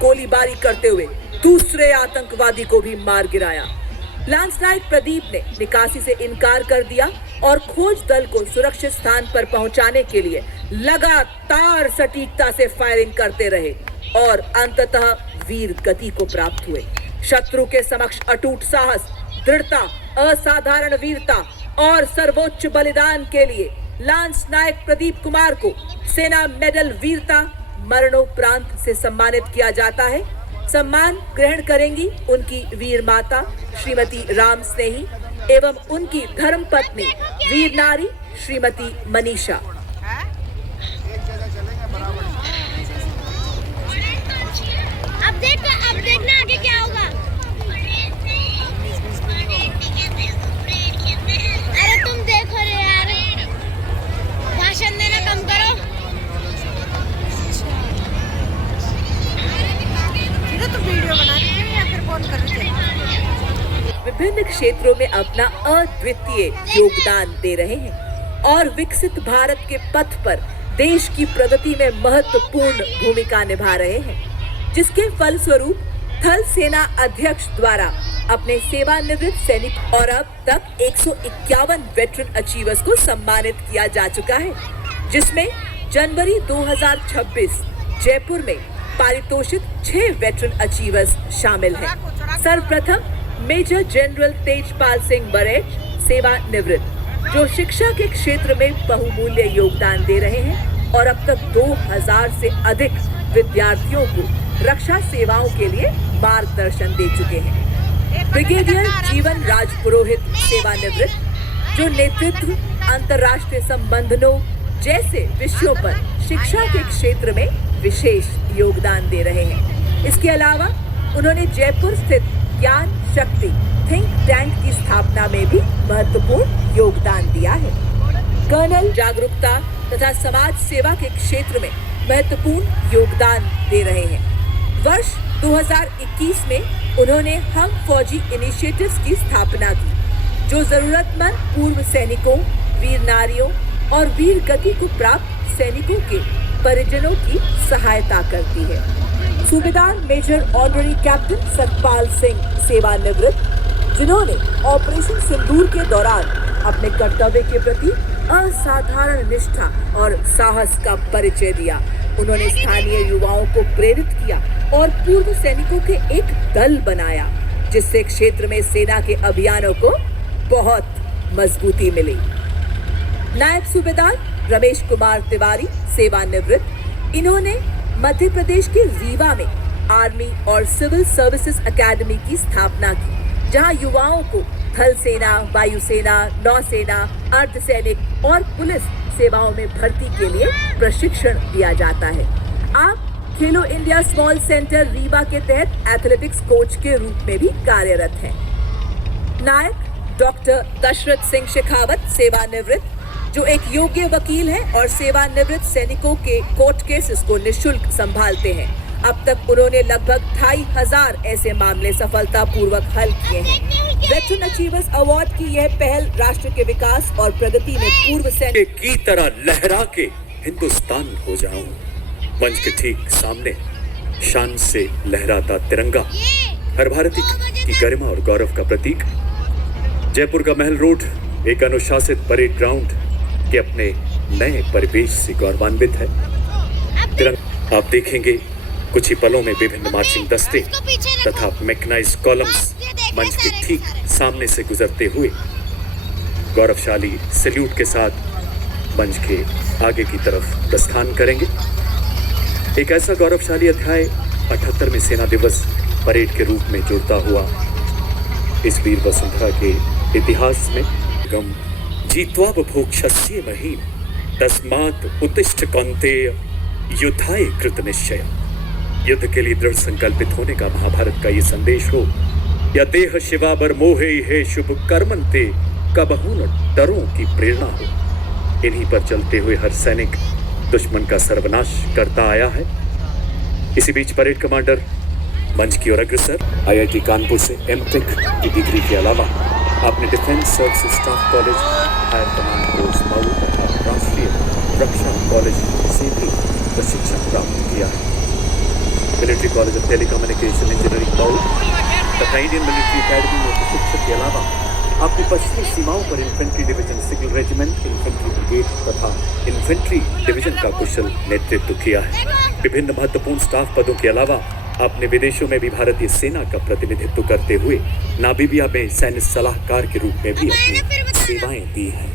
गोलीबारी करते हुए दूसरे आतंकवादी को भी मार गिराया। लांस नायक प्रदीप ने निकासी से इनकार कर दिया और खोज दल को सुरक्षित स्थान पर पहुंचाने के लिए लगातार सटीकता से फायरिंग करते रहे और अंततः वीर गति को प्राप्त हुए। शत्रु के समक्ष अटूट साहस, दृढ़ता, असाधारण वीरता और सर्वोच्च बलिदान के लिए लांस नायक प्रदीप कुमार को सेना मेडल वीरता मरणोपरांत से सम्मानित किया जाता है। सम्मान ग्रहण करेंगी उनकी वीर माता श्रीमती राम स्नेही एवं उनकी धर्म पत्नी वीर नारी श्रीमती मनीषा। अब देखना आगे क्या होगा। अरे तुम देखो रे यार, भाषण देना कम करो। तुम वीडियो बना रही हो या फिर फोन कर रही हो? विभिन्न क्षेत्रों में अपना अद्वितीय योगदान दे रहे हैं और विकसित भारत के पथ पर देश की प्रगति में महत्वपूर्ण भूमिका निभा रहे हैं, जिसके फलस्वरूप थल सेना अध्यक्ष द्वारा अपने सेवानिवृत्त सैनिक और अब तक 151 वेटरन अचीवर्स को सम्मानित किया जा चुका है, जिसमें जनवरी 2026 जयपुर में पारितोषित 6 वेटरन अचीवर्स शामिल हैं। सर्वप्रथम मेजर जनरल तेजपाल सिंह बरेट सेवानिवृत्त, जो शिक्षा के क्षेत्र में बहुमूल्य योगदान दे रहे हैं और अब तक 2000 से अधिक विद्यार्थियों को रक्षा सेवाओं के लिए मार्गदर्शन दे चुके हैं। ब्रिगेडियर जीवन राज पुरोहित सेवानिवृत्त, जो नेतृत्व, अंतर्राष्ट्रीय संबंधों जैसे विषयों पर शिक्षा के क्षेत्र में विशेष योगदान दे रहे हैं। इसके अलावा उन्होंने जयपुर स्थित ज्ञान शक्ति थिंक टैंक की स्थापना में भी महत्वपूर्ण योगदान दिया है। कर्नल जागरूकता तथा समाज सेवा के क्षेत्र में महत्वपूर्ण योगदान दे रहे हैं। वर्ष 2021 में उन्होंने हम फौजी इनिशिएटिव्स की स्थापना की, जो जरूरतमंद पूर्व सैनिकों, वीर नारियों और वीर गति को प्राप्त सैनिकों के परिजनों की सहायता करती है। Subedar major honorary captain Satpal Singh सेवानिवृत्त, जिन्होंने ऑपरेशन सिंदूर के दौरान अपने कर्तव्य के प्रति असाधारण निष्ठा और साहस का परिचय दिया। उन्होंने स्थानीय युवाओं को प्रेरित किया और पूर्व सैनिकों के एक दल बनाया, जिससे क्षेत्र में सेना के अभियानों को बहुत मजबूती मिली। नायब सूबेदार रमेश कुमार तिवारी सेवानिवृत्त, इन्होंने मध्य प्रदेश के रीवा में आर्मी और सिविल सर्विसेज एकेडमी की स्थापना की, जहां युवाओं को थल सेना, वायुसेना, नौसेना, अर्धसैनिक और पुलिस सेवाओं में भर्ती के लिए प्रशिक्षण दिया जाता है। आप खेलो इंडिया स्मॉल सेंटर रीवा के तहत एथलेटिक्स कोच के रूप में भी कार्यरत हैं। नायक डॉक्टर दशरथ सिंह शेखावत सेवानिवृत्त, जो एक योग्य वकील हैं और सेवानिवृत्त सैनिकों के कोर्ट केसेस को निःशुल्क संभालते हैं। अब तक उन्होंने लगभग 2500 ऐसे मामले सफलतापूर्वक हल किए हैं। वेटरन अचीवर्स अवार्ड की यह पहल राष्ट्र के विकास और प्रगति में पूर्व सैनिक की तरह लहरा के हिंदुस्तान हो जाऊं। मंच के ठीक सामने शान से लहराता तिरंगा, हर भारतीय की गरिमा और गौरव का प्रतीक। जयपुर का महल रोड एक अनुशासित परेड ग्राउंड के अपने नए परिवेश से गौरवान्वित है। तिरंगा आप देखेंगे कुछ ही पलों में विभिन्न मार्चिंग दस्ते तथा मैकेनाइज्ड कॉलम्स मंच के ठीक सामने से गुजरते हुए गौरवशाली सैल्यूट के साथ मंच के आगे की तरफ प्रस्थान करेंगे। एक ऐसा गौरवशाली अध्याय 78वें सेना दिवस परेड के रूप में जुड़ता हुआ इस वीर वसुंधरा के इतिहास में गम जीत्वा भोक्षस्य महीन तस्मात् उत्तिष्ठ कौन्तेय युद्धाय कृत निश्चय। युद्ध के लिए दृढ़ संकल्पित होने का महाभारत का ये संदेश हो, या देह शिवाबर मोहे हे शुभ कर्मन्ते कबहू न डरों की प्रेरणा हो। इन्हीं पर चलते हुए हर सैनिक दुश्मन का सर्वनाश करता आया है। इसी बीच परेड कमांडर मंच की ओर अग्रसर IIT कानपुर से M.Tech की डिग्री के अलावा आपने defence services staff college, higher command course Mhow तथा राष्ट्रीय रक्षा कॉलेज से भी प्रशिक्षण प्राप्त किया है। Military college of telecommunication engineering Mau तथा इंडियन मिलिट्री एकेडमी में प्रशिक्षक के अलावा आपने पश्चिमी सीमाओं पर infantry division, signal regiment, infantry brigade तथा इन्फेंट्री डिवीजन का कुशल नेतृत्व किया है। विभिन्न महत्वपूर्ण स्टाफ पदों के अलावा आपने विदेशों में भी भारतीय सेना का प्रतिनिधित्व करते हुए नामीबिया में सैन्य सलाहकार के रूप में भी अपनी सेवाएं दी हैं।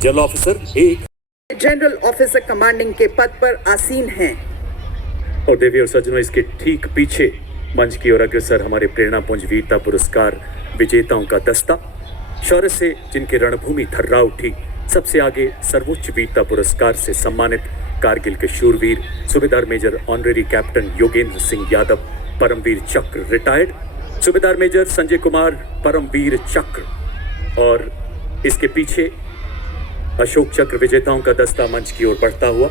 जनरल ऑफिसर एक जनरल ऑफिसर कमांडिंग के पद पर आसीन हैं। और देवी और सज्जनों, इसके ठीक पीछे मंच की ओर अग्रसर हमारे प्रेरणापुंज वीरता पुरस्कार विजेताओं का दस्ता, शौर्य से जिनकी रणभूमि थर्रा उठी। सबसे आगे सर्वोच्च वीरता पुरस्कार से सम्मानित कारगिल के शूरवीर Subedar major honorary captain Yogendra Singh Yadav, Param Vir Chakra retired, सूबेदार मेजर संजय कुमार, परमवीर चक्र। और इसके पीछे अशोक चक्र विजेताओं का दस्ता मंच की ओर बढ़ता हुआ।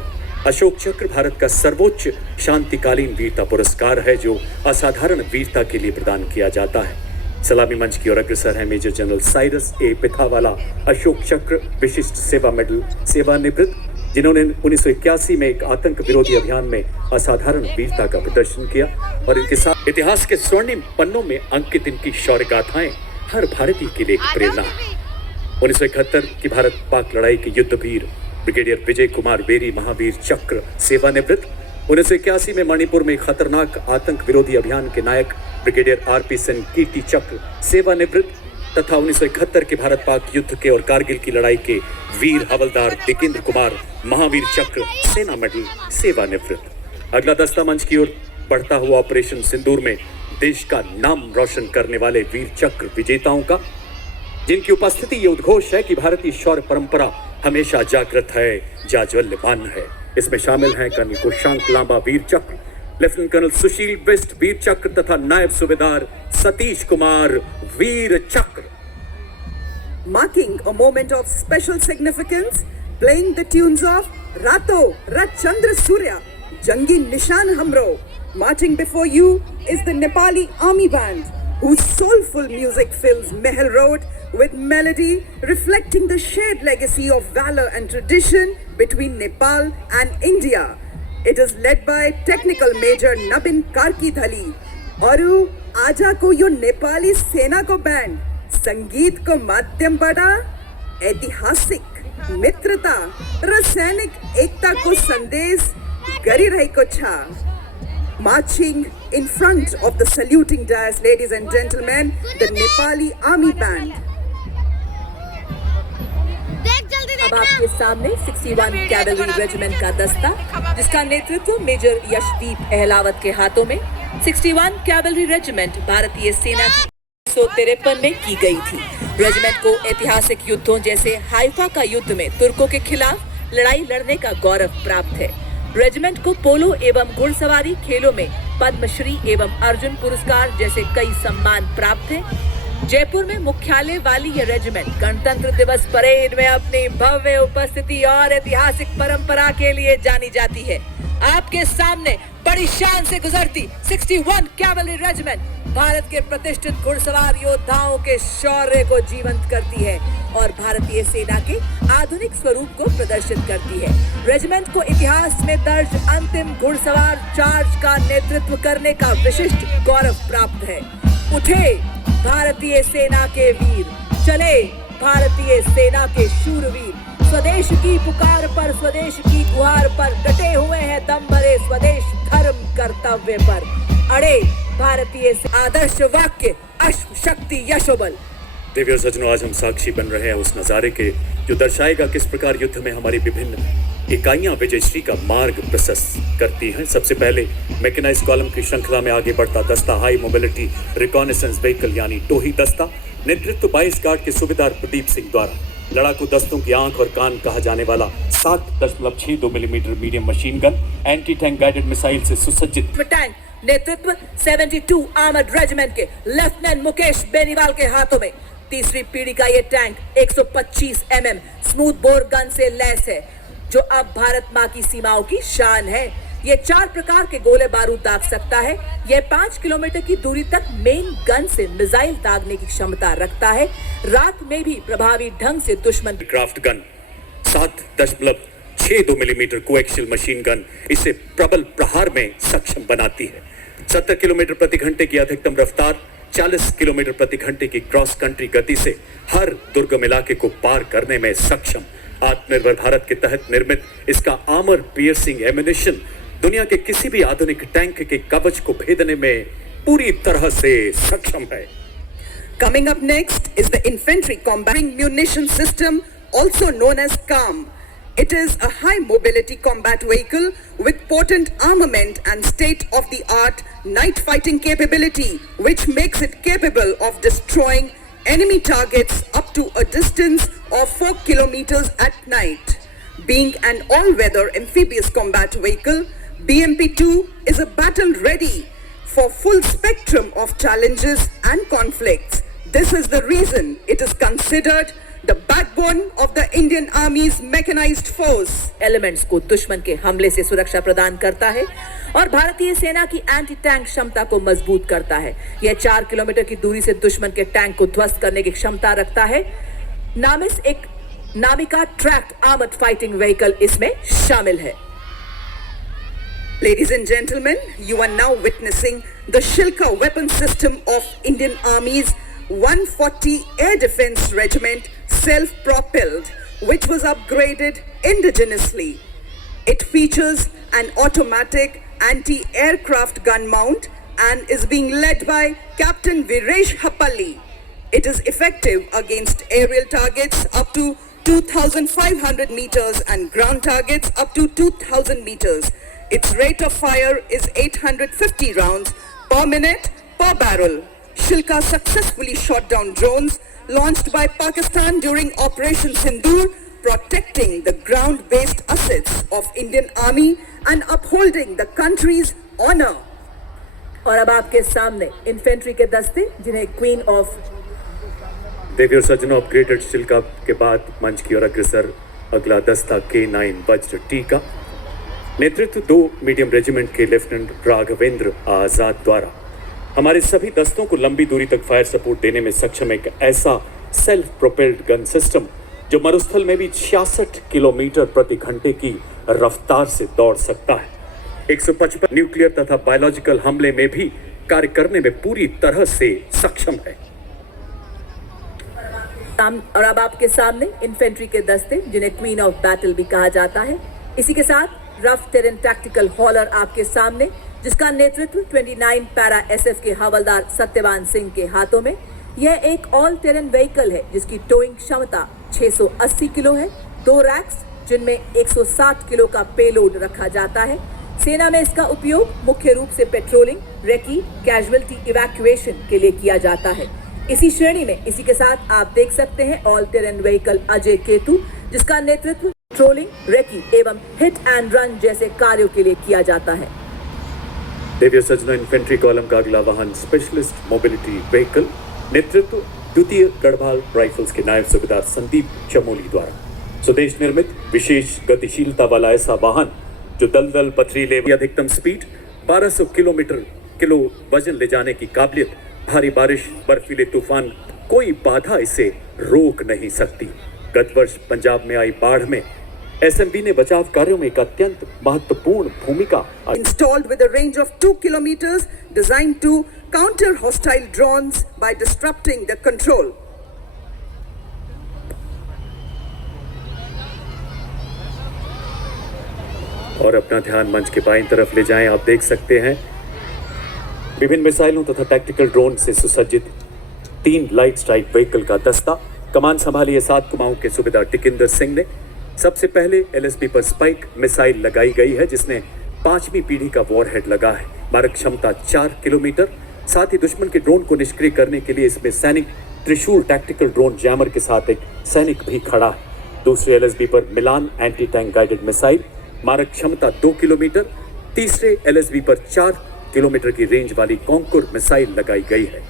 अशोक चक्र भारत का सर्वोच्च शांतिकालीन वीरता पुरस्कार है जो असाधारण वीरता के लिए प्रदान किया जाता है। सलामी मंच की ओर अग्रसर है मेजर जनरल साइरस ए पिथावाला, अशोक चक्र विशिष्ट सेवा मेडल सेवानिवृत्त, जिन्होंने 1981 में एक आतंक विरोधी अभियान में असाधारण वीरता का प्रदर्शन किया। और इनके साथ इतिहास के स्वर्णिम पन्नों में अंकित इनकी शौर्य गाथाएं हर भारतीय के लिए एक प्रेरणा है। 1971 की भारत पाक लड़ाई के युद्धवीर ब्रिगेडियर विजय कुमार बेरी, महावीर चक्र सेवानिवृत्त। 1981 में मणिपुर में खतरनाक आतंक विरोधी अभियान के नायक ब्रिगेडियर आरपी सिंह कीर्ति चक्र सेवानिवृत्त तथा 1971 के भारत पाक युद्ध के और कारगिल की लड़ाई के वीर हवलदार दिकेंद्र कुमार, महावीर चक्र सेना मेडल सेवानिवृत्त। अगला दस्ता मंच की ओर बढ़ता हुआ ऑपरेशन सिंदूर में देश का नाम रोशन करने वाले वीर चक्र विजेताओं का, जिनकी उपस्थिति ये उद्घोष है कि भारतीय शौर्य परंपरा हमेशा जागृत है, जाज्वल्यमान है। इसमें शामिल हैं कर्नल कुशांक लांबा वीर चक्र, लेफ्टिनेंट कर्नल सुशील बिस्ट वीर चक्र तथा नायब सूबेदार सतीश कुमार वीर चक्र। Marking a moment of special significance, playing the tunes of Rato Rat Chandra Surya, Jangi Nishan Hamro. Marching before you is the Nepali Army Band, whose soulful music fills Mehel Road with melody reflecting the shared legacy of valor and tradition between Nepal and India. It is led by Technical Major Nabin Karki Dhali. और आजा को यो नेपाली सेना को band संगीत को माध्यम बड़ा ऐतिहासिक मित्रता र सैनिक एकता को संदेश गरी रही को छा। Marching in front of the saluting dais, ladies and gentlemen, the Nepali Army Band. अब आपके सामने 61 कैवलरी रेजिमेंट का दस्ता, जिसका नेतृत्व मेजर यशदीप अहलावत के हाथों में। 61 कैवलरी रेजिमेंट भारतीय सेना की 1953 में की गई थी। रेजिमेंट को ऐतिहासिक युद्धों जैसे हाइफा का युद्ध में तुर्कों के खिलाफ लड़ाई लड़ने का गौरव प्राप्त है। रेजिमेंट को पोलो एवं घुड़सवारी खेलों में पद्मश्री एवं अर्जुन पुरस्कार जैसे कई सम्मान प्राप्त हैं। जयपुर में मुख्यालय वाली यह रेजिमेंट गणतंत्र दिवस परेड में अपनी भव्य उपस्थिति और ऐतिहासिक परंपरा के लिए जानी जाती है। आपके सामने बड़ी शान से गुजरती 61 कैवलरी रेजिमेंट भारत के प्रतिष्ठित घुड़सवार योद्धाओं के शौर्य को जीवंत करती है और भारतीय सेना के आधुनिक स्वरूप को प्रदर्शित करती है। रेजिमेंट को इतिहास में दर्ज अंतिम घुड़सवार चार्ज का नेतृत्व करने का विशिष्ट गौरव प्राप्त है। उठे भारतीय सेना के वीर, चले भारतीय सेना के शूरवीर, स्वदेश की पुकार पर, स्वदेश की गुहार पर डटे हुए हैं दम भरे स्वदेश धर्म कर्तव्य पर। अड़े भारतीय आदर्श वाक्य अश्व शक्ति यशोबल। देवी और सज्जनों, आज हम साक्षी बन रहे हैं उस नजारे के जो दर्शाएगा किस प्रकार युद्ध में हमारी विभिन्न इकाइयां विजयश्री का मार्ग प्रशस्त करती हैं। सबसे पहले मैकेनाइज्ड कॉलम की श्रृंखला में आगे बढ़ता दस्ता हाई मोबिलिटी रिकॉनेसेंस व्हीकल यानी टोही दस्ता, नेतृत्व 22 गार्ड के सूबेदार प्रदीप सिंह द्वारा। लड़ाकू दस्तों की आंख और कान कहा जाने वाला 7.62 millimetre medium machine gun, anti tank guided missile से सुसज्जित टैंक, नेतृत्व 72 आर्मर्ड रेजिमेंट के लेफ्टिनेंट मुकेश बेनीवाल के हाथों में। तीसरी पीढ़ी का ये tank 125 mm smooth bore gun से लैस है, जो अब भारत माँ की सीमाओं की शान है। ये 4 प्रकार के गोले बारूद दाग सकता है। यह 5 किलोमीटर की दूरी तक मेन गन से मिसाइल दागने की क्षमता रखता है। रात में भी प्रभावी ढंग से दुश्मन craft gun, 6 millimetre coaxial machine gun इसे प्रबल प्रहार में सक्षम बनाती है। 70 किलोमीटर प्रति घंटे की अधिकतम रफ्तार, 40 किलोमीटर प्रति घंटे की क्रॉस कंट्री गति से हर दुर्गम इलाके को पार करने में सक्षम। आत्मनिर्भर भारत के तहत निर्मित इसका आर्मर पियर्सिंग एम्युनिशन दुनिया के किसी भी आधुनिक टैंक के कवच को भेदने में पूरी तरह से सक्षम है। Coming up next is the Infantry Combating Munition System, also known as CAM. It is a high mobility combat vehicle with potent armament and state-of-the-art night fighting capability, which makes it capable of destroying enemy targets up to a distance of 4 kilometers at night. Being an all-weather amphibious combat vehicle, BMP-2 is a battle-ready for full spectrum of challenges and conflicts. This is the reason it is considered the backbone of the Indian Army's mechanized force. Elements को दुश्मन के हमले से सुरक्षा प्रदान करता है और भारतीय सेना की एंटी टैंक क्षमता को मजबूत करता है। यह 4 किलोमीटर की दूरी से दुश्मन के टैंक को ध्वस्त करने की क्षमता रखता है। नामिस एक नामिका ट्रैक्ड आर्मर्ड फाइटिंग व्हीकल इसमें शामिल है। Ladies and gentlemen, you are now witnessing the Shilka weapon system of Indian Army's 140 Air Defense Regiment, self-propelled, which was upgraded indigenously. It features an automatic anti-aircraft gun mount and is being led by Captain Viresh Hapalli. It is effective against aerial targets up to 2,500 meters and ground targets up to 2,000 meters. Its rate of fire is 850 rounds per minute per barrel. Shilka successfully shot down drones launched by Pakistan during Operation Sindoor, protecting the ground-based assets of Indian Army and upholding the country's honor. और अब आपके सामने infantry के दस्ते जिन्हें queen of देवी और सज्जनों, upgraded शिल्का के बाद मंच की ओर अग्रसर अगला दस्ता K9 वज्र टी का नेतृत्व 2 मीडियम रेजिमेंट के लेफ्टिनेंट राघवेंद्र आजाद द्वारा हमारे सभी दस्तों को लंबी दूरी तक फायर सपोर्ट देने में सक्षम एक ऐसा सेल्फ प्रोपेल्ड गन सिस्टम जो मरुस्थल में भी 66 किलोमीटर प्रति घंटे की रफ्तार से दौड़ सकता है। 155 न्यूक्लियर तथा बायोलॉजिकल हमले में भी कार्य करने में पूरी तरह से सक्षम है। और अब आपके सामने इन्फेंट्री के दस्ते जिन्हें क्वीन ऑफ बैटल भी कहा जाता है। इसी के साथ रफ टेरेन टैक्टिकल हॉलर आपके सामने, जिसका नेतृत्व 29 पैरा एसएफ के हवलदार सत्यवान सिंह के हाथों में। यह एक ऑल टेरेन व्हीकल है जिसकी टोइंग क्षमता 680 किलो है। 2 रैक्स जिनमें 160 किलो का पेलोड रखा जाता है। सेना में इसका उपयोग मुख्य रूप से पेट्रोलिंग, रेकी, कैजुअलिटी इवैक्यूएशन के लिए किया जाता है। इसी श्रेणी में इसी के साथ आप देख सकते हैं all terrain vehicle Ajay Ketu, जिसका नेतृत्व पेट्रोलिंग, रेकी एवं हिट एंड रन जैसे कार्यों के लिए किया जाता है। देवी और सज्जनों, इन्फेंट्री कॉलम का अगला वाहन स्पेशलिस्ट मोबिलिटी व्हीकल नेतृत्व द्वितीय गढ़वाल राइफल्स के नायब सूबेदार संदीप चमोली द्वारा स्वदेश निर्मित विशेष गतिशीलता वाला ऐसा वाहन जो दलदल पथरीले अधिकतम स्पीड 1200 किलो वजन ले जाने की काबिलियत, भारी बारिश, बर्फीले तूफान, कोई बाधा इसे रोक नहीं सकती। गत वर्ष पंजाब में आई बाढ़ में एसएमबी ने बचाव कार्यों में एक अत्यंत महत्वपूर्ण भूमिका। Installed with a range of 2 kilometers, designed to counter hostile drones by disrupting the control. और अपना ध्यान मंच के बाईं तरफ ले जाएं। आप देख सकते हैं विभिन्न मिसाइलों तथा टैक्टिकल ड्रोन से सुसज्जित 3 लाइट स्ट्राइक व्हीकल का दस्ता। कमान संभाली 7 कुमाऊं के सूबेदार टिकिंदर सिंह ने। सबसे पहले एलएसबी पर स्पाइक मिसाइल लगाई गई है जिसने 5वीं पीढ़ी का वॉरहेड लगा है। मारक क्षमता 4 किलोमीटर। साथ ही दुश्मन के ड्रोन को निष्क्रिय करने के लिए इसमें सैनिक त्रिशूल टैक्टिकल ड्रोन जैमर के साथ एक सैनिक भी खड़ा है। दूसरे एलएसबी पर मिलान एंटी टैंक गाइडेड मिसाइल, मारक क्षमता 2 किलोमीटर। तीसरे एलएसबी पर 4 किलोमीटर की रेंज वाली कॉन्कुर मिसाइल लगाई गई है।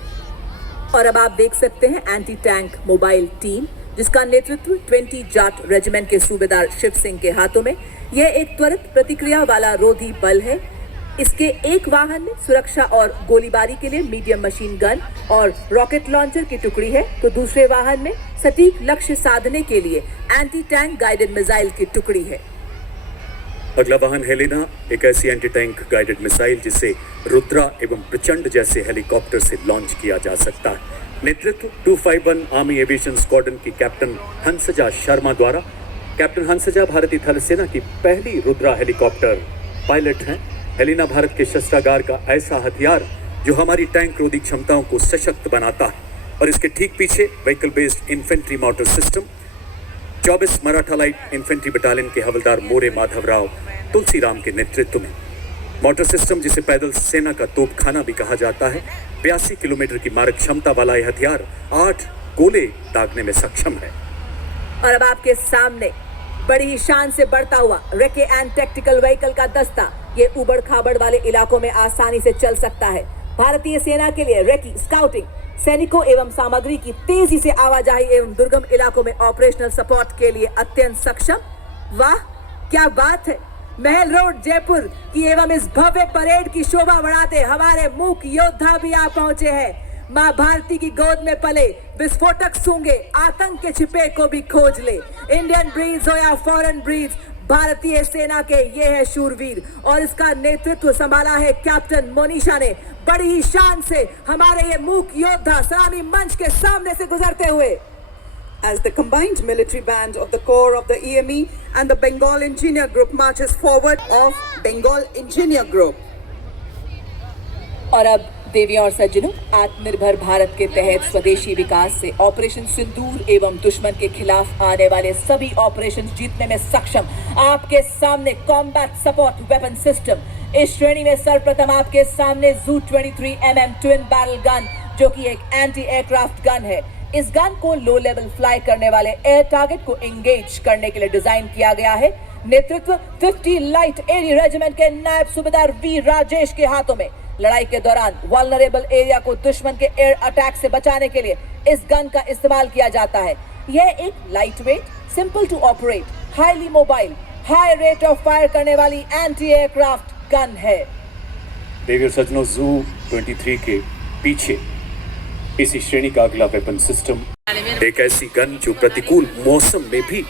और अब आप देख सकते हैं एंटी टैंक मोबाइल टीम, जिसका नेतृत्व 20 जाट रेजिमेंट के सूबेदार शिव सिंह के हाथों में। यह एक त्वरित प्रतिक्रिया वाला रोधी बल है। इसके एक वाहन में सुरक्षा और गोलीबारी के लिए मीडियम मशीन गन और रॉकेट लॉन्चर की टुकड़ी है, तो दूसरे वाहन में सटीक लक्ष्य साधने के लिए एंटी टैंक गाइडेड मिसाइल की टुकड़ी है। अगला वाहन हेलेना, एक ऐसी एंटी टैंक गाइडेड मिसाइल जिसे रुद्रा एवं प्रचंड जैसे हेलीकॉप्टर से लॉन्च किया जा सकता है। नेतृत्व 251 आर्मी एविएशन स्क्वाड्रन की कैप्टन हंसजा शर्मा द्वारा। कैप्टन हंसजा भारतीय थल सेना की पहली रुद्रा हेलीकॉप्टर पायलट हैं। हेलेना भारत के शस्त्रागार का ऐसा हथियार जो हमारी टैंक रोधी क्षमताओं को सशक्त बनाता है, और इसके ठीक पीछे vehicle based infantry motor system 24 Maratha light infantry battalion के हवलदार मोरे माधवराव तुलसीराम के नेतृत्व में मोटर सिस्टम, जिसे पैदल सेना का तोपखाना भी कहा जाता है, 82 किलोमीटर की मारक क्षमता वाला यह हथियार 8 गोले दागने में सक्षम है। और अब आपके सामने बड़ी ही शान से बढ़ता हुआ रेके एंड टैक्टिकल व्हीकल का दस्ता ये उबड़ खाबड़ वाले इलाकों में आसानी से चल सकता है। भारतीय सेना के लिए रेकी स्काउटिंग, सैनिकों एवं सामग्री की तेजी से आवाजाही एवं दुर्गम इलाकों में ऑपरेशनल सपोर्ट के लिए अत्यंत सक्षम। वाह क्या बात है! महल रोड जयपुर की एवं इस भव्य परेड की शोभा बढ़ाते हमारे मूक योद्धा भी आ पहुंचे हैं। मां भारती की गोद में पले विस्फोटक सूंघे आतंक के छिपे को भी खोज ले। इंडियन ब्रीड्स हो या फॉरेन ब्रीड्स, भारतीय सेना के ये है शूरवीर, और इसका नेतृत्व संभाला है कैप्टन मोनिशा ने। बड़ी ही शान से हमारे ये मूक योद्धा सलामी मंच के सामने से गुजरते हुए As the combined military band of the Corps of the EME and the Bengal Engineer Group marches forward of Bengal Engineer Group. और अब देवियों और सज्जनों, आत्मनिर्भर भारत के तहत स्वदेशी विकास से ऑपरेशन सिंदूर एवं दुश्मन के खिलाफ आने वाले सभी ऑपरेशन जीतने में सक्षम आपके सामने कॉम्बैट सपोर्ट वेपन सिस्टम। इस श्रेणी में सर्वप्रथम आपके सामने जू 23mm ट्विन बैरल गन, जो कि एक एंटी एयरक्राफ्ट गन है। इस गन को लो लेवल फ्लाई करने वाले एयर टारगेट को एंगेज करने के लिए डिजाइन किया गया है। नेतृत्व 50 लाइट एरी रेजिमेंट के नायब सूबेदार वी राजेश के हाथों में। लड़ाई के दौरान वल्नरेबल एरिया को दुश्मन के एयर अटैक से बचाने के लिए इस गन का इस्तेमाल किया जाता है। यह एक light weight, simple to operate, highly mobile, high rate of fire करने वाली एंटी एयरक्राफ्ट गन है। देवियों सज्जनों, जू 23 के पीछे इसी श्रेणी का अगला वेपन सिस्टम एक ऐसी गन जो प्रतिकूल मौसम में भी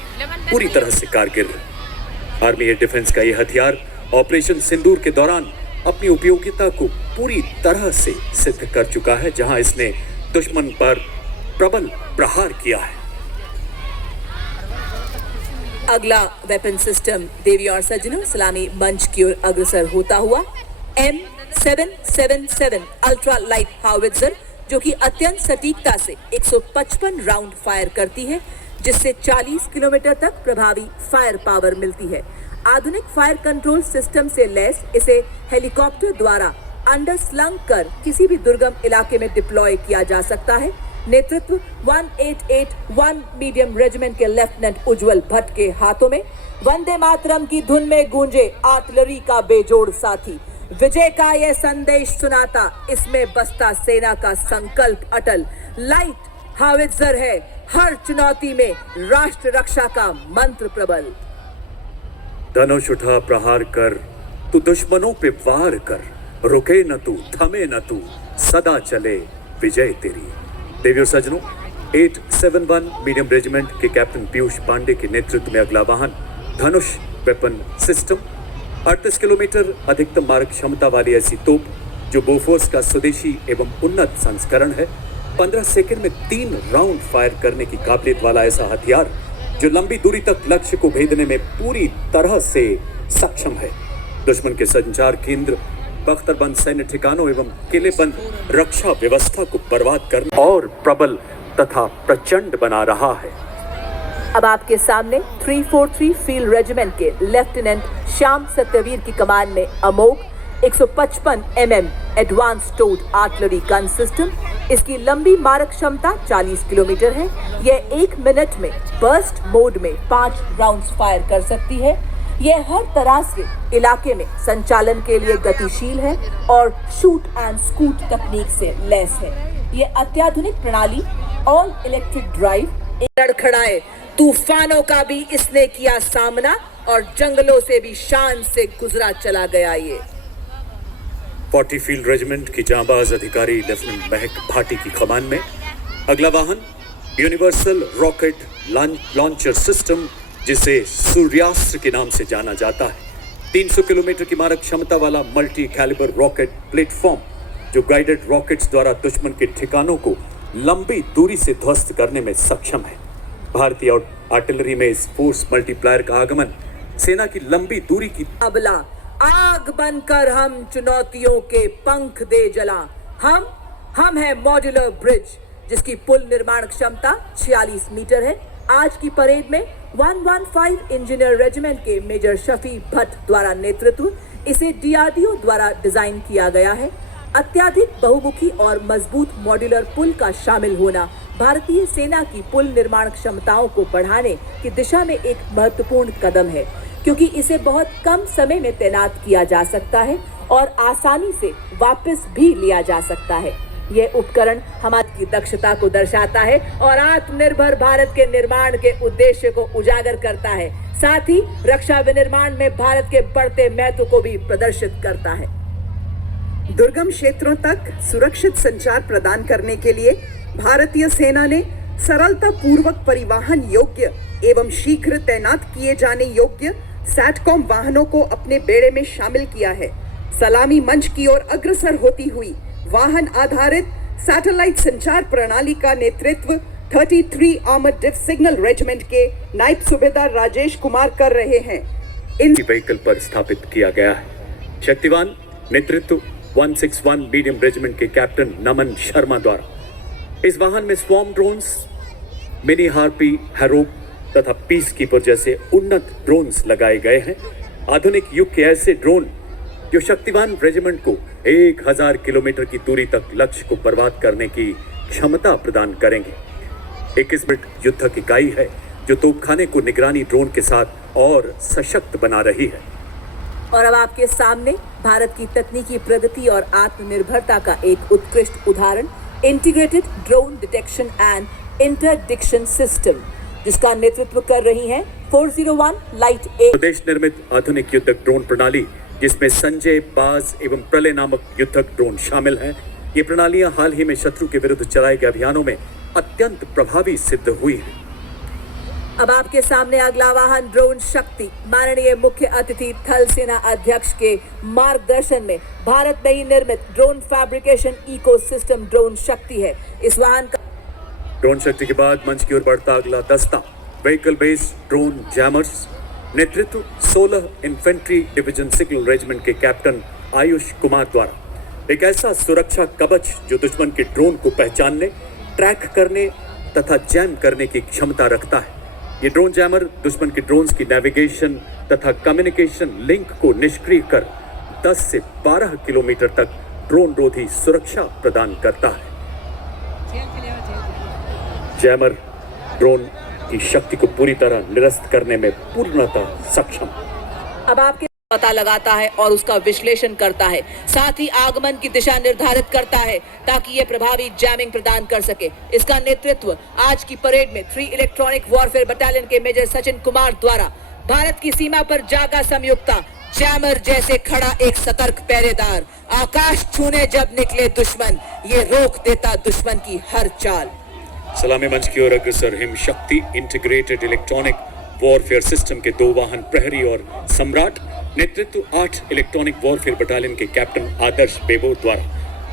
पूरी तरह से कारगर है। आर्मी एयर डिफेंस का यह हथियार ऑपरेशन सिंदूर के दौरान अपनी उपयोगिता को पूरी तरह से सिद्ध कर चुका है, जहां इसने दुश्मन पर प्रबल प्रहार किया है। अगला वेपन सिस्टम देवियों और सज्जनों सलामी मंच की ओर अग्रसर होता हुआ M777 अल्ट्रा लाइट हाउवित्जर, जो कि अत्यंत सटीकता से 155 राउंड फायर करती है, जिससे 40 किलोमीटर तक प्रभावी फायर पावर मिलती है। आधुनिक फायर कंट्रोल सिस्टम से लैस इसे हेलीकॉप्टर द्वारा अंडर स्लंग कर किसी भी दुर्गम इलाके में डिप्लॉय किया जा सकता है। नेतृत्व 1881 मीडियम रेजिमेंट के लेफ्टिनेंट उज्जवल भट्ट के हाथों में। वंदे मातरम की धुन में गूंजे आर्टिलरी का बेजोड़ साथी, विजय का यह संदेश सुनाता, इसमें बसता सेना का संकल्प अटल। लाइट हावित्जर है हर चुनौती में राष्ट्र रक्षा का मंत्र प्रबल। धनुष उठा प्रहार कर, तू दुश्मनों पे वार कर, रुके न तू, थमे न तू, सदा चले विजय तेरी। देवियों सज्जनों, 871 मीडियम रेजिमेंट के कैप्टन पीयूष पांडे के नेतृत्व में अगला वाहन धनुष वेपन सिस्टम 38 किलोमीटर अधिकतम मारक क्षमता वाली ऐसी तोप, जो बोफोर्स का स्वदेशी एवं उन्नत संस्करण है। 15 सेकंड में 3 राउंड फायर करने की काबिलियत वाला ऐसा हथियार, जो लंबी दूरी तक लक्ष्य को भेदने में पूरी तरह से सक्षम है। दुश्मन के संचार केंद्र, बख्तरबंद सैन्य ठिकानों एवं किलेबंद रक्षा व्यवस्था को बर्बाद करने और प्रबल तथा प्रचंड बना रहा है। अब आपके सामने 343 फील्ड रेजिमेंट के लेफ्टिनेंट श्याम सत्यवीर की कमान में अमोघ 155 mm advance toad artillery gun system. इसकी लंबी मारक क्षमता 40 किलोमीटर है। यह 1 मिनट में बर्स्ट मोड में 5 राउंड्स फायर कर सकती है। यह हर तरह से इलाके में संचालन के लिए गतिशील है और शूट एंड स्कूट तकनीक से लैस है। यह अत्याधुनिक प्रणाली ऑल इलेक्ट्रिक ड्राइव लड़खड़ाए तूफानों का भी इसने किया सामना और जंगलों से भी शान से गुजरा चला गया। ये 40 फील्ड रेजिमेंट की जांबाज अधिकारी लेफ्टिनेंट महक भाटी की कमान में अगला वाहन यूनिवर्सल रॉकेट लॉन्चर सिस्टम, जिसे सूर्यास्त्र के नाम से जाना जाता है, 300 किलोमीटर की मारक क्षमता वाला मल्टी कैलिबर रॉकेट प्लेटफॉर्म जो गाइडेड रॉकेट्स द्वारा दुश्मन के ठिकानों को लंबी दूरी से ध्वस्त करने में सक्षम है। भारतीय आर्टिलरी में इस फोर्स मल्टीप्लायर का आगमन सेना की लंबी दूरी की अबला आग बनकर हम चुनौतियों के पंख दे जला। हम है मॉड्यूलर ब्रिज जिसकी पुल निर्माण क्षमता 46 मीटर है। आज की परेड में 115 इंजीनियर रेजिमेंट के मेजर शफी भट्ट द्वारा नेतृत्व इसे डीआरडीओ द्वारा डिजाइन किया गया है। अत्याधिक बहुमुखी और मजबूत मॉड्यूलर पुल का शामिल होना भारतीय सेना की पुल निर्माण क्षमताओं को बढ़ाने की दिशा में एक महत्वपूर्ण कदम है, क्योंकि इसे बहुत कम समय में तैनात किया जा सकता है और आसानी से वापस भी लिया जा सकता है। यह उपकरण हमारी की दक्षता को दर्शाता है और आत्मनिर्भर भारत के निर्माण के उद्देश्य को उजागर करता है। साथ ही रक्षा विनिर्माण में भारत के बढ़ते महत्व को भी प्रदर्शित करता है। दुर्गम क्षेत्रों तक सुरक्षित संचार प्रदान करने के लिए भारतीय सेना ने सरलता पूर्वक परिवहन योग्य एवं शीघ्र तैनात किए जाने योग्य सैटकॉम वाहनों को अपने बेड़े में शामिल किया है। सलामी मंच की ओर अग्रसर होती हुई वाहन आधारित सैटेलाइट संचार प्रणाली का नेतृत्व 33 आर्मर्ड डिफ सिग्नल रेजिमेंट के नायब सूबेदार राजेश कुमार कर रहे हैं। इन व्हीकल पर स्थापित किया गया है। शक्तिवान नेतृत्व 161 मीडियम रेजिमेंट के कैप्टन नमन शर्मा द्वारा इस वाहन में स्वॉर्म ड्रोन्स, मिनी हार्पी, हैरोप तथा पीस कीपर जैसे उन्नत ड्रोन्स लगाए गए हैं। आधुनिक युग के ऐसे ड्रोन जो शक्तिवान रेजिमेंट को 1000 किलोमीटर की दूरी तक लक्ष्य को बर्बाद करने की क्षमता प्रदान करेंगे। 21 मिनट युद्धक इकाई है जो तोपखाने को निगरानी ड्रोन के साथ और सशक्त बना रही है। और अब आपके सामने भारत की तकनीकी प्रगति और आत्मनिर्भरता का एक उत्कृष्ट उदाहरण integrated drone detection and interdiction system, जिसका नेतृत्व कर रही हैं 401 लाइट ए। स्वदेश निर्मित आधुनिक युद्धक ड्रोन प्रणाली जिसमें संजय, बाज एवं प्रलय नामक युद्धक ड्रोन शामिल हैं। ये प्रणालियां हाल ही में शत्रु के विरुद्ध चलाए गए अभियानों में अत्यंत प्रभावी सिद्ध हुई हैं। अब आपके सामने अगला वाहन ड्रोन शक्ति माननीय मुख्य अतिथि थल सेना अध्यक्ष के मार्गदर्शन में भारत में ही निर्मित ड्रोन फैब्रिकेशन इकोसिस्टम ड्रोन शक्ति है। इस वाहन का ड्रोन शक्ति के बाद मंच की ओर बढ़ता अगला दस्ता व्हीकल बेस्ड ड्रोन जैमर्स, नेतृत्व 16 इन्फेंट्री डिवीजन सिग्नल रेजिमेंट के कैप्टन आयुष कुमार द्वारा एक ऐसा सुरक्षा कवच जो दुश्मन के ड्रोन को पहचानने, ट्रैक करने तथा जैम करने की क्षमता रखता है। ये ड्रोन जैमर दुश्मन के ड्रोन्स की नेविगेशन तथा कम्युनिकेशन लिंक को निष्क्रिय कर 10 से 12 किलोमीटर तक ड्रोन रोधी सुरक्षा प्रदान करता है। जैमर ड्रोन की शक्ति को पूरी तरह निरस्त करने में पूर्णतः सक्षम। अब आपके पता लगाता है और उसका विश्लेषण करता है, साथ ही आगमन की दिशा निर्धारित करता है ताकि यह प्रभावी जैमिंग प्रदान कर सके। इसका नेतृत्व आज की परेड में 3 इलेक्ट्रॉनिक वॉरफेयर बटालियन के मेजर सचिन कुमार द्वारा भारत की सीमा पर जागा संयुक्ता जैमर जैसे खड़ा एक सतर्क पहरेदार, आकाश छूने जब निकले दुश्मन, ये रोक देता दुश्मन की हर चाल। सलामी मंच की ओर अग्रसर हिम शक्ति इंटीग्रेटेड इलेक्ट्रॉनिक वॉरफेयर सिस्टम के 2 वाहन प्रहरी और सम्राट, नेतृत्व 8 इलेक्ट्रॉनिक वॉरफेयर बटालियन के कैप्टन आदर्श बेबो द्वारा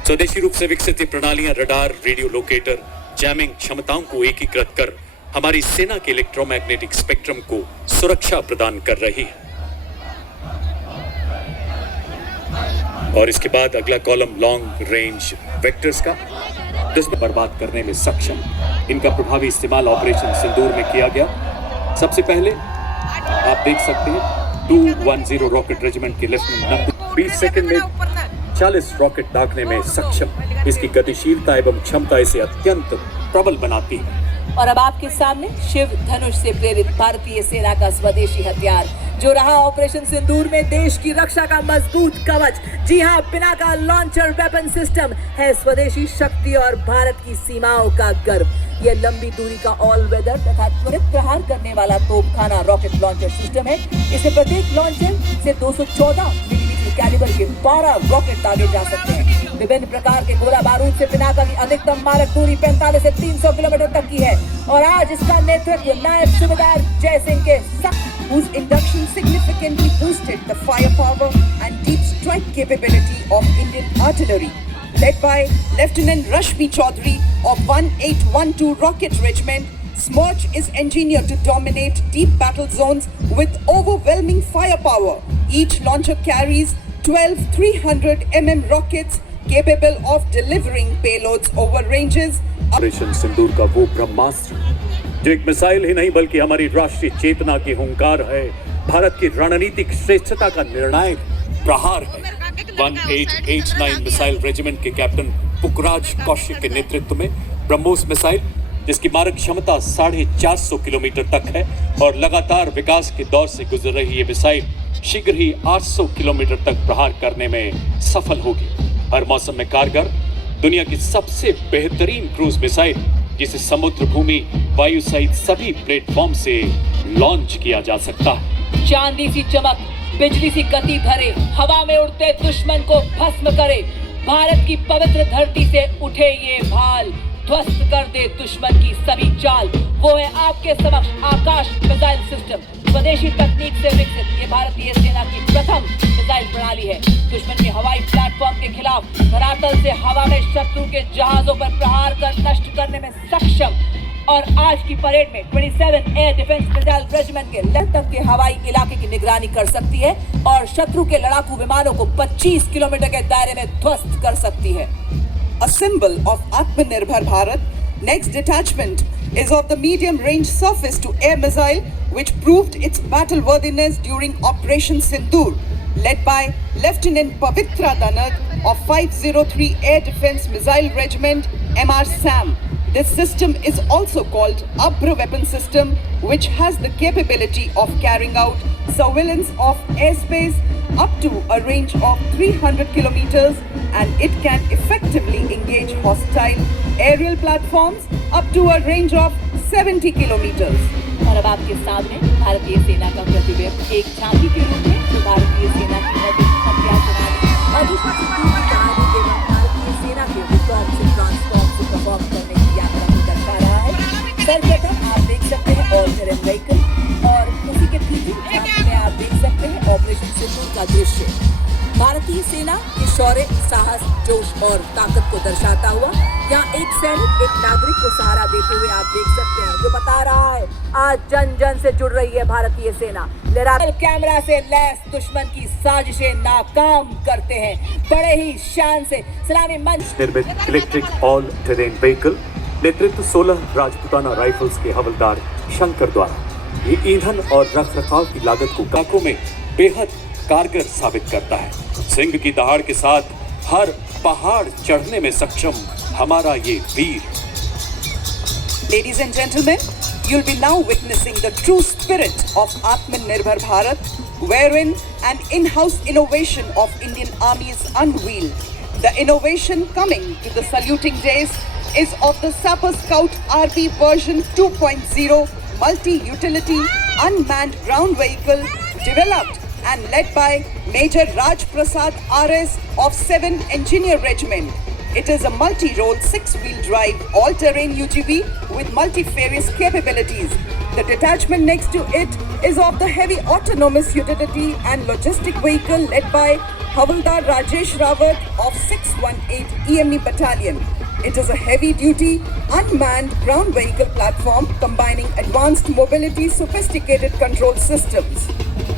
स्वदेशी रूप से विकसित ये प्रणालियां रडार, रेडियो लोकेटर, जैमिंग क्षमताओं को एकीकृत कर हमारी सेना के इलेक्ट्रोमैग्नेटिक स्पेक्ट्रम को सुरक्षा प्रदान कर रही है। और इसके बाद अगला कॉलम लॉन्ग रेंज वेक्टर्स का दुश्मन बर्बाद करने में सक्षम। इनका प्रभावी इस्तेमाल ऑपरेशन सिंदूर में किया गया। सबसे पहले आप देख सकते हैं 210 रॉकेट रेजिमेंट के लेफ्टिनेंट नंदू 20 सेकंड में 40 रॉकेट दागने में सक्षम। इसकी गतिशीलता एवं क्षमता इसे अत्यंत प्रबल बनाती है। और अब आपके सामने शिव धनुष से प्रेरित भारतीय सेना का स्वदेशी हथियार जो रहा ऑपरेशन सिंदूर में देश की रक्षा का मजबूत कवच। जी हां, पिनाका लॉन्चर वेपन सिस्टम है स्वदेशी शक्ति और भारत की सीमाओं का गर्व। यह लंबी दूरी का ऑल वेदर तथा त्वरित प्रहार करने वाला तोपखाना रॉकेट लॉन्चर सिस्टम है। इसमें प्रत्येक लॉन्चर से 214 मिलीमीटर कैलिबर के 12 रॉकेट दागे जा सकते हैं। विभिन्न प्रकार के गोला बारूद से पिनाका की अधिकतम मारक दूरी 45 से 300 किलोमीटर तक की है और आज इसका नेतृत्व नायब सूबेदार जय सिंह के whose induction significantly boosted the firepower and deep strike capability of Indian artillery. Led by Lieutenant Rashmi Chaudhary of 1812 Rocket Regiment, Smerch is engineered to dominate deep battle zones with overwhelming firepower. Each launcher carries 12 300 mm rockets capable of delivering payloads over ranges. Operation Sindoor का वो ब्रह्मास्त्र जो एक missile ही नहीं बल्कि हमारी राष्ट्रीय चेतना की हुंकार है, भारत की रणनीतिक श्रेष्ठता का निर्णायक प्रहार है। 1889 मिसाइल रेजिमेंट के कैप्टन पुखराज कौशिक के नेतृत्व में ब्रह्मोस मिसाइल, जिसकी मारक क्षमता 450 किलोमीटर तक है और लगातार विकास के दौर से गुजर रही ये मिसाइल शीघ्र ही 800 किलोमीटर तक प्रहार करने में सफल होगी। हर मौसम में कारगर, दुनिया की सबसे बेहतरीन क्रूज मिसाइल जिसे समुद्र, भूमि, वायु सहित सभी प्लेटफॉर्म से लॉन्च किया जा सकता है। चांदी सी चमक, बिजली सी गति धरे, हवा में उड़ते दुश्मन को भस्म करे। भारत की पवित्र धरती से उठे ये भाल, ध्वस्त कर दे दुश्मन की सभी चाल। वो है आपके समक्ष आकाश मिसाइल सिस्टम। स्वदेशी तकनीक से विकसित ये भारतीय सेना की प्रथम मिसाइल प्रणाली है। दुश्मन के हवाई प्लेटफॉर्म के खिलाफ धरातल से हवा में शत्रु के जहाजों पर प्रहार कर नष्ट करने में सक्षम और आज की परेड में 27 एयर डिफेंस मिसाइल रेजिमेंट के लेह तक के हवाई इलाके की निगरानी कर सकती है और शत्रु के लड़ाकू विमानों को 25 किलोमीटर के दायरे में ध्वस्त कर सकती है। A symbol of Atmanirbhar Bharat, next detachment is of the medium-range surface-to-air missile which proved its battle-worthiness during Operation Sindoor, led by Lieutenant Pavitra Danad of 503 Air Defence Missile Regiment, MR SAM. This system is also called Abra weapon system, which has the capability of carrying out surveillance of airspace up to a range of 300 kilometers, and it can effectively engage hostile aerial platforms up to a range of 70 kilometers. और अब आपके सामने भारतीय सेना का प्रतिबिंब एक झांकी के रूप में जो भारतीय सेना की हथियार प्रणाली ऑपरेशन सिंदूर की कहानी एवं भारतीय सेना के रिफॉर्म से ट्रांसफॉर्म से परफॉर्म करने की यात्रा को दर्शा रहा है। सर्वप्रथम आप देख सकते हैं ऑल टेरेन व्हीकल और उसी के पीछे में आप देख सकते हैं ऑपरेशन सिंदूर का दृश्य। भारतीय सेना के शौर्य, साहस, जोश और ताकत को दर्शाता हुआ यहाँ एक सैनिक एक नागरिक को सहारा देते हुए आप देख सकते हैं, जो बता रहा है आज जन जन से जुड़ रही है भारतीय सेना। लड़ाकू कैमरा से लैस दुश्मन की साजिशें नाकाम करते हैं। बड़े ही शान से सलामी मंच निर्मित इलेक्ट्रिक ऑल टेरेन व्हीकल नेतृत्व 16 राजपूताना राइफल्स के हवलदार शंकर द्वारा ये ईंधन और रखरखाव की लागत को काकों में बेहद कारगर साबित करता है। सिंह की दहाड़ के साथ हर पहाड़ चढ़ने में सक्षम हमारा ये वीर। Ladies and gentlemen, you'll be now witnessing the true spirit of Atmanirbhar Bharat, wherein an in-house innovation of Indian Army is unveiled. The innovation coming to the saluting days is of the Sapper Scout RB version 2.0 multi-utility unmanned ground vehicle developed and led by Major Raj Prasad RS of 7 Engineer Regiment. It is a multi-role 6-wheel drive all-terrain UGV with multifarious capabilities. The detachment next to it is of the heavy autonomous utility and logistic vehicle led by Havaldar Rajesh Rawat of 618 EME Battalion. It is a heavy-duty, unmanned ground vehicle platform combining advanced mobility, sophisticated control systems.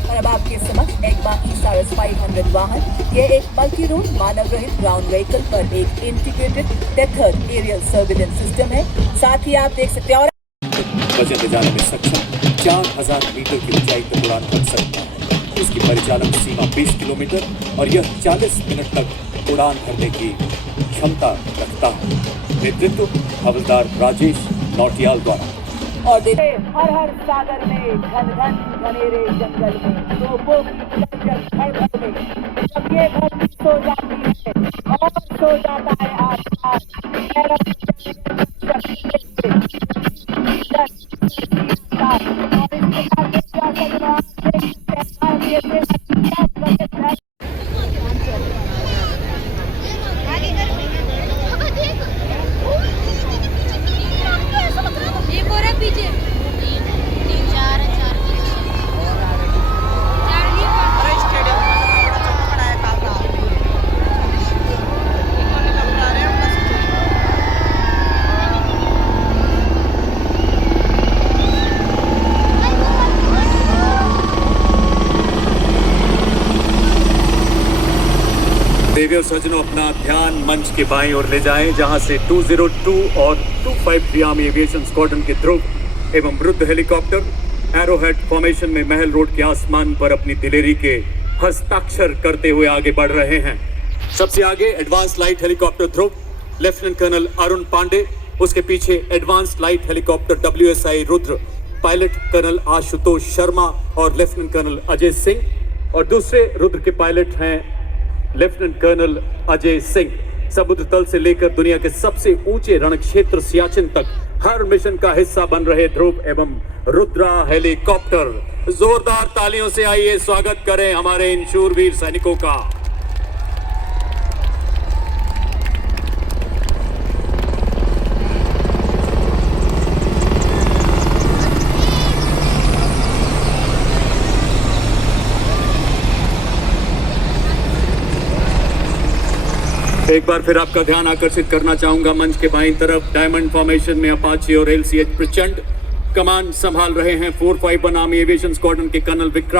और अब आपके समक्ष एग्मा ESRS 500 वाहन, ये एक multi role मानव रहित ground vehicle पर एक इंटीग्रेटेड डेथर एरियल सर्विलेंस सिस्टम है। साथ ही आप देख सकते हैं और वजन ले जाने में सक्षम 4000 मीटर की ऊंचाई तक उड़ान भर सकता है। इसकी परिचालन सीमा 20 किलोमीटर और यह 40 मिनट तक उड़ान भरने की क्षमता रखता है। नेतृत्व हवलदार राजेश नौटियाल द्वारा। और देखिए हर हर सागर में घन घन घनेरे जंगल में तोपों की लहर घर घर में जब ये धरती सो जाती है और सो जाता है आसमान प्रिय सज्जनों, अपना ध्यान मंच के बाईं ओर ले जाएं, जहां से 202 और 253 आर्मी एविएशन स्क्वाड्रन के ध्रुव एवं रुद्र हेलीकॉप्टर एरोहेड फॉर्मेशन में महल रोड के आसमान पर अपनी दिलेरी के हस्ताक्षर करते हुए आगे बढ़ रहे हैं। सबसे आगे advance light helicopter Dhruv, lieutenant colonel Arun Pandey, उसके पीछे advance light helicopter WSI Rudra, pilot colonel Ashutosh Sharma और लेफ्टिनेंट कर्नल अजय सिंह, और दूसरे रुद्र के पायलट हैं लेफ्टिनेंट कर्नल अजय सिंह। समुद्र तल से लेकर दुनिया के सबसे ऊंचे रण क्षेत्र सियाचिन तक हर मिशन का हिस्सा बन रहे ध्रुव एवं रुद्रा हेलीकॉप्टर। जोरदार तालियों से आइए स्वागत करें हमारे इन शूरवीर सैनिकों का। एक बार फिर आपका ध्यान आकर्षित करना चाहूंगा मंच के बाईं तरफ डायमंड फॉर्मेशन में अपाचे और LCH प्रचंड कमान संभाल रहे हैं 451 आर्मी एविएशन स्क्वाड्रन के कर्नल विक्रम